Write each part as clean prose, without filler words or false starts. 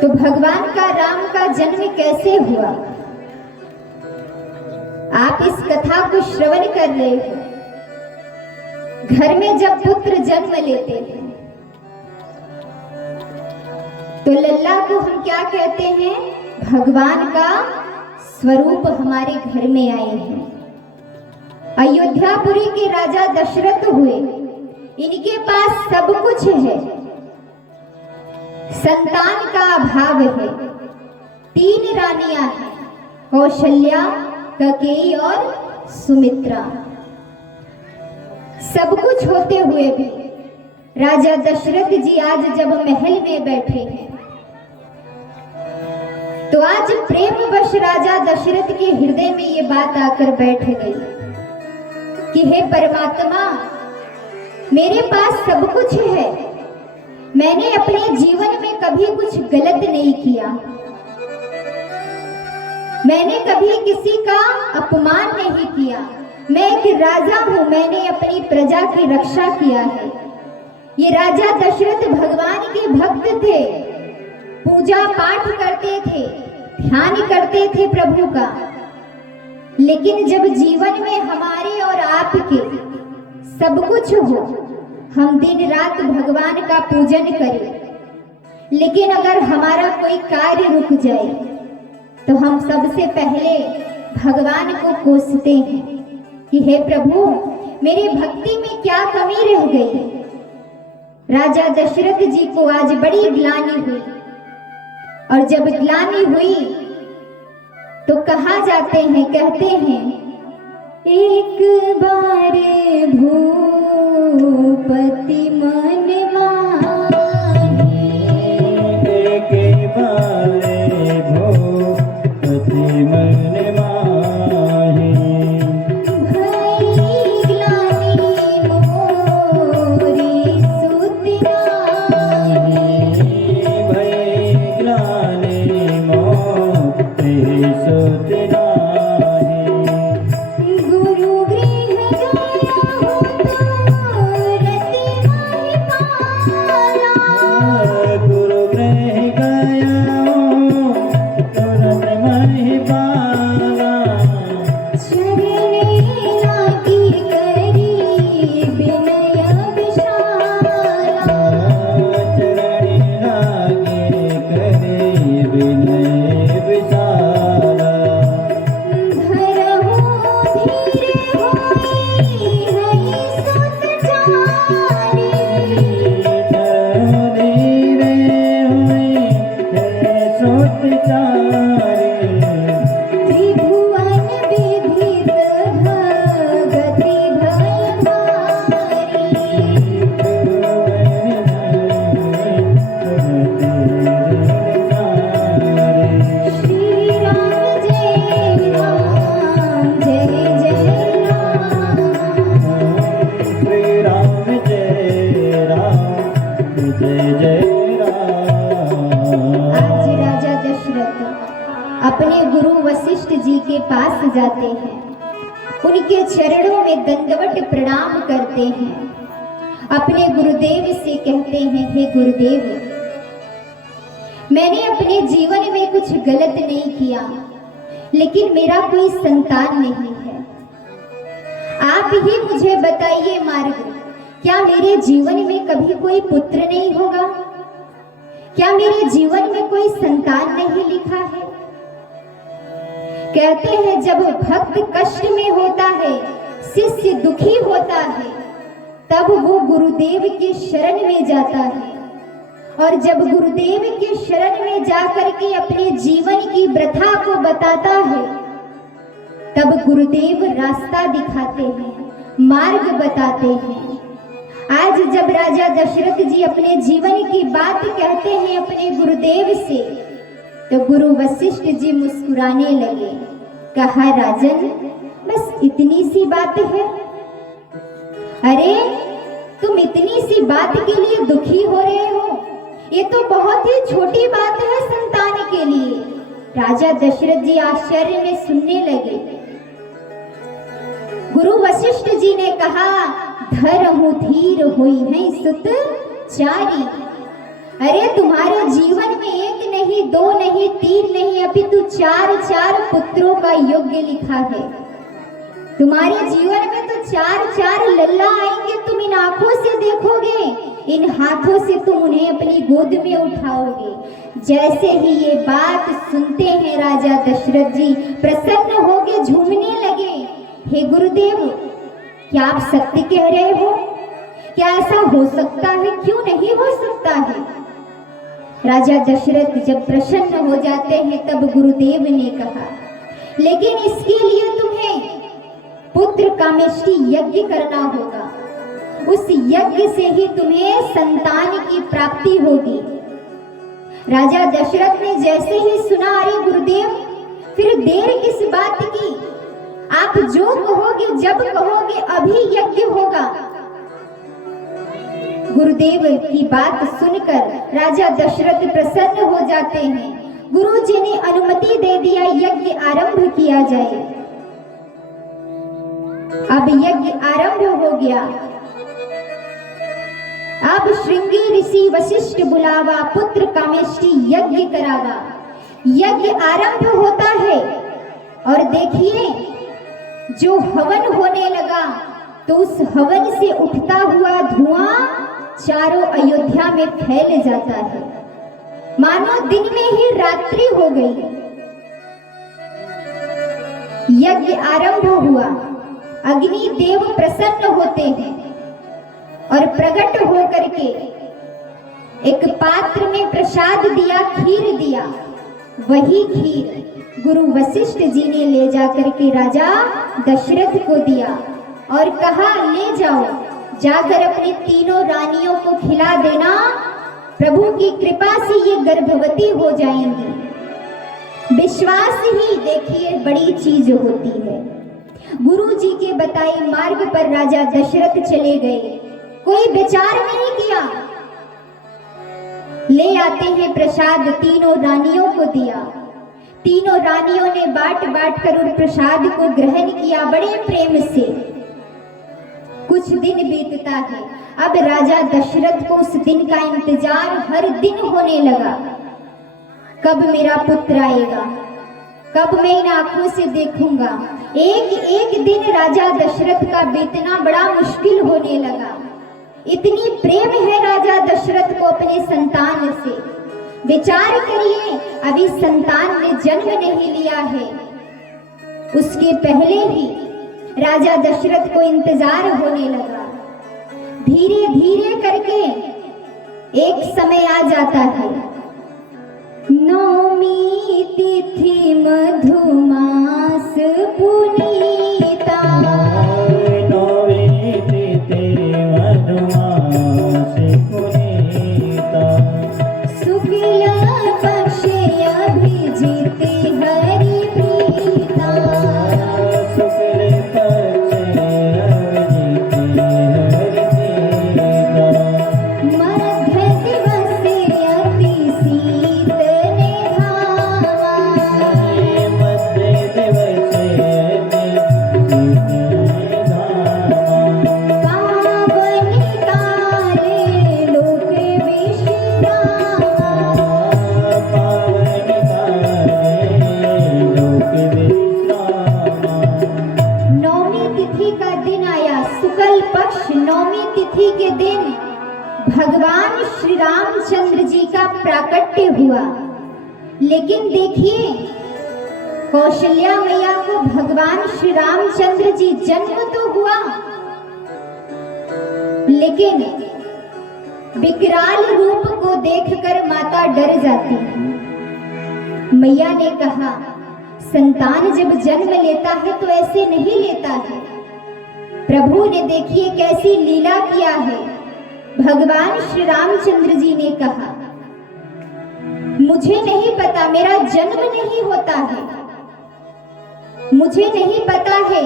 तो भगवान का राम का जन्म कैसे हुआ? आप इस कथा को श्रवण कर रहे हो। घर में जब पुत्र जन्म लेते हैं तो लल्ला को हम क्या कहते हैं? भगवान का स्वरूप हमारे घर में आए हैं। अयोध्यापुरी के राजा दशरथ हुए, इनके पास सब कुछ है, संतान का अभाव है। 3 रानियां हैं, कौशल्या, कैकेयी और सुमित्रा। सब कुछ होते हुए भी राजा दशरथ जी आज जब महल में बैठे हैं तो आज प्रेमवश राजा दशरथ के हृदय में ये बात आकर बैठ गई कि हे परमात्मा, मेरे पास सब कुछ है, मैंने अपने जीवन में कभी कुछ गलत नहीं किया, मैंने कभी किसी का अपमान नहीं किया, मैं एक राजा हूं, मैंने अपनी प्रजा की रक्षा किया है। ये राजा दशरथ भगवान के भक्त थे, पूजा पाठ करते थे, ध्यान करते थे प्रभु का। लेकिन जब जीवन में हमारे और आपके सब कुछ हो, हम दिन रात भगवान का पूजन करें, लेकिन अगर हमारा कोई कार्य रुक जाए तो हम सबसे पहले भगवान को कोसते हैं कि हे प्रभु, मेरे भक्ति में क्या कमी रह गई। राजा दशरथ जी को आज बड़ी ग्लानि हुई, और जब ग्लानि हुई तो कहा जाते हैं, कहते हैं, एक बार भूपति मन माहे, एक बार भूपति मन माहे, भई ग्लानि मोरी सुत नाहि, भई ग्लानि मोरी सुत नाहि, गुरु गृह गया हूँ रति माहि पाला, गुरु गृह गया तुरंत महि पाला, चरणे लागी करी विनय विशाला, चरणी लागे करे विनय विशाला, धरहु धीरे होई हई सुत चारी, धीरे हुई सुत चारी, त्रिभुवन विदित भगति भय भारी, श्री राम जय राम जय जय राम। श्री राम जय राम जय जय राम। आज राजा दशरथ अपने गुरु वशिष्ठ जी के पास जाते हैं, उनके चरणों में दंडवत प्रणाम करते हैं, अपने गुरुदेव से कहते हैं, हे गुरुदेव, मैंने अपने जीवन में कुछ गलत नहीं किया, लेकिन मेरा कोई संतान नहीं है। आप ही मुझे बताइए मार्ग, क्या मेरे जीवन में कभी कोई पुत्र नहीं होगा? क्या मेरे जीवन में कोई संतान नहीं लिखा है? कहते हैं, जब भक्त कष्ट में होता है, शिष्य दुखी होता है, तब वो गुरुदेव के शरण में जाता है, और जब गुरुदेव के शरण में जाकर के अपने जीवन की व्यथा को बताता है, तब गुरुदेव रास्ता दिखाते हैं, मार्ग बताते हैं। आज जब राजा दशरथ जी अपने जीवन की बात कहते हैं अपने गुरुदेव से, तो गुरु वशिष्ठ जी मुस्कुराने लगे, कहा, राजन, बस इतनी सी बात है? अरे तुम इतनी सी बात के लिए दुखी हो रहे हो? ये तो बहुत ही छोटी बात है संतान के लिए। राजा दशरथ जी आश्चर्य में सुनने लगे। गुरु वशिष्ठ जी ने कहा, धरहु धीर हुई है सुत चारी। अरे तुम्हारे जीवन में एक नहीं अपितु 4 पुत्रों का योग्य लिखा है। तुम्हारे जीवन में तो 4 लल्ला आएंगे, तुम इन आंखों से देखोगे, इन हाथों से तुम उन्हें अपनी गोद में उठाओगे। जैसे ही ये बात सुनते हैं राजा दशरथ जी प्रसन्न होके झूमने लगे। हे गुरुदेव, क्या आप सत्य कह रहे हो? क्या ऐसा हो सकता है? क्यों नहीं हो सकता है? राजा दशरथ जब प्रसन्न हो जाते हैं तब गुरुदेव ने कहा, लेकिन इसके लिए तुम्हें पुत्र कामेष्टि यज्ञ करना होगा। उस यज्ञ से ही तुम्हें संतान की प्राप्ति होगी। राजा दशरथ ने जैसे ही सुना, अरे गुरुदेव, फिर देर किस बात की? आप जो कहोगे, जब कहोगे, अभी यज्ञ होगा। गुरुदेव की बात सुनकर राजा दशरथ प्रसन्न हो जाते हैं। गुरुजी ने अनुमति दे दिया, यज्ञ आरंभ किया जाए। अब यज्ञ आरंभ हो गया। अब श्रृंगी ऋषि वशिष्ठ बुलावा, पुत्र कामेष्टि यज्ञ करावा। यज्ञ आरंभ होता है और देखिए, जो हवन होने लगा तो उस हवन से उठता हुआ धुआं चारों अयोध्या में फैल जाता है, मानो दिन में ही रात्रि हो गई। यज्ञ आरंभ हुआ। अग्नि देव प्रसन्न होते हैं और प्रकट होकर के एक पात्र में प्रसाद दिया, खीर दिया। वही खीर गुरु वशिष्ठ जी ने ले जाकर के राजा दशरथ को दिया और कहा, ले जाओ, जाकर अपनी तीनों रानियों को खिला देना। प्रभु की कृपा से ये गर्भवती हो जाएंगी। विश्वास ही देखिए बड़ी चीज होती है। गुरु जी के बताए मार्ग पर राजा दशरथ चले गए। कोई विचार नहीं किया, ले आते हैं प्रसाद, तीनों रानियों को दिया। तीनों रानियों ने बांट बांट कर उस प्रसाद को ग्रहण किया बड़े प्रेम से। कुछ दिन बीतता है। अब राजा दशरथ को उस दिन का इंतजार हर दिन होने लगा। कब मेरा पुत्र आएगा, कब मैं इन आंखों से देखूंगा। एक एक दिन राजा दशरथ का बीतना बड़ा मुश्किल होने लगा। इतनी प्रेम है राजा दशरथ को अपने संतान से। विचार करिए, अभी संतान ने जन्म नहीं लिया है, उसके पहले ही राजा दशरथ को इंतजार होने लगा। धीरे धीरे करके एक समय आ जाता है। नौमी तिथि मधुमास पुनीता, नौमी तिथि मधुमास पुनीता, शुक्ल पक्ष अभिजित हरि प्रीता, शुक्ल पक्ष अभिजित हरि प्रीता, मध्य दिवस अति शीत निधावा, मध्य दिवस अति शीत निधावा, पावनि काले लोक विश्रामा, पावन काले लोक विश्रामा। नौमी तिथि का दिन आया। शुक्ल पक्ष नौमी तिथि के दिन भगवान श्री रामचंद्र जी का प्राकट्य हुआ। लेकिन देखिए, कौशल्या मैया को भगवान श्री रामचंद्र जी जन्म तो हुआ, लेकिन विकराल रूप को देखकर माता डर जाती है। मैया ने कहा, संतान जब जन्म लेता है तो ऐसे नहीं लेता है। प्रभु ने देखिए कैसी लीला किया है। भगवान श्री रामचंद्र जी ने कहा, मुझे नहीं पता, मेरा जन्म नहीं होता है, मुझे नहीं पता है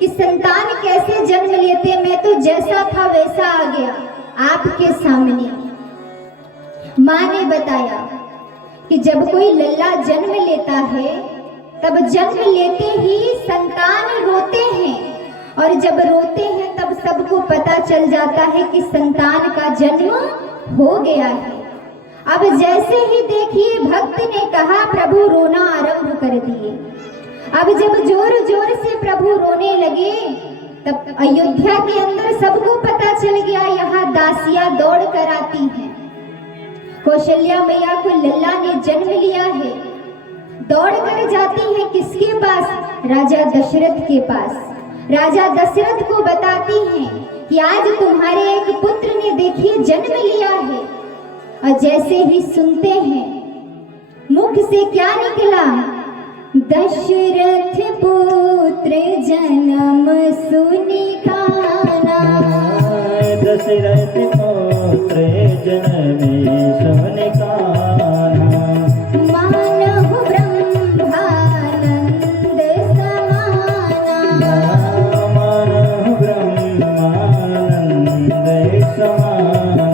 कि संतान कैसे जन्म लेते। मैं तो जैसा था वैसा आ गया आपके सामने। माँ ने बताया कि जब कोई लल्ला जन्म लेता है तब जन्म लेते ही संतान रोते हैं, और जब रोते हैं तब सबको पता चल जाता है कि संतान का जन्म हो गया है। अब जैसे ही देखिए भक्त ने कहा, प्रभु रोना दिए। अब जब जोर जोर से प्रभु रोने लगे तब अयोध्या के अंदर सबको पता चल गया यहाँ दासियां दौड़ कर आती हैं। कौशल्या मैया को लल्ला ने जन्म लिया है। दौड़ कर जाती हैं किसके पास? राजा दशरथ के पास। राजा दशरथ को बताती हैं कि आज तुम्हारे एक पुत्र ने देखिए जन्म लिया है। और जैसे ही सुनते हैं मुख से क्या निकला? दशरथ पुत्र जन्म सुनि काना। दशरथ पुत्र जन्म सुनि काना। मानहु ब्रह्मानंद समाना। मानहु ब्रह्मानंद समाना।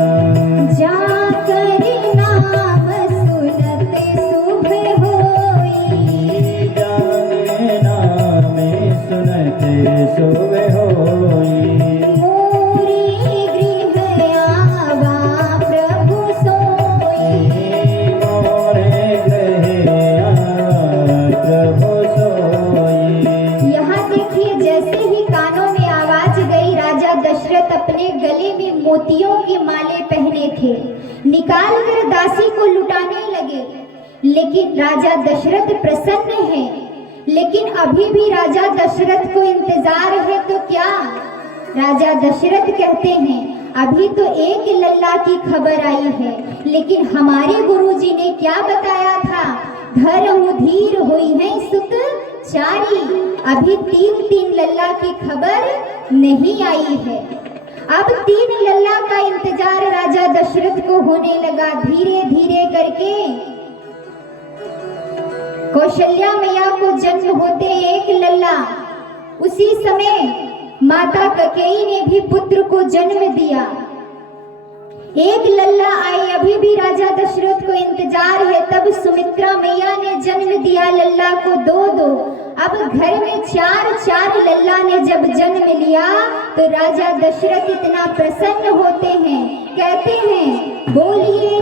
जाकर नाम सुनते शुभ होई। जाने नाम सुनते शुभ होई। मोरी गृह आवा प्रभु सोई। मोरे गृह आवा प्रभु सोई। यहाँ देखिए जैसे ही कानों में आवाज गई, राजा दशरथ अपने गले में मोतियों की माले पहने थे, निकाल कर दासी को लुटाने लगे। लेकिन राजा दशरथ प्रसन्न है, लेकिन अभी भी राजा दशरथ को इंतजार है। तो क्या राजा दशरथ कहते हैं, अभी तो एक लल्ला की खबर आई है, लेकिन हमारे गुरुजी ने क्या बताया था? धर्म धीर हुई है सुत चारी। अभी 3 लल्ला की खबर नहीं आई है। अब 3 लल्ला का इंतजार राजा दशरथ को होने लगा। धीरे धीरे करके कौशल्या मैया को जन्म होते एक लल्ला, उसी समय माता कैकेयी ने भी पुत्र को जन्म दिया। एक लल्ला आए, अभी भी राजा दशरथ को इंतजार है। तब सुमित्रा मैया ने जन्म दिया लल्ला को 2। अब घर में 4 लल्ला ने जब जन्म लिया तो राजा दशरथ इतना प्रसन्न होते हैं, कहते हैं बोलिए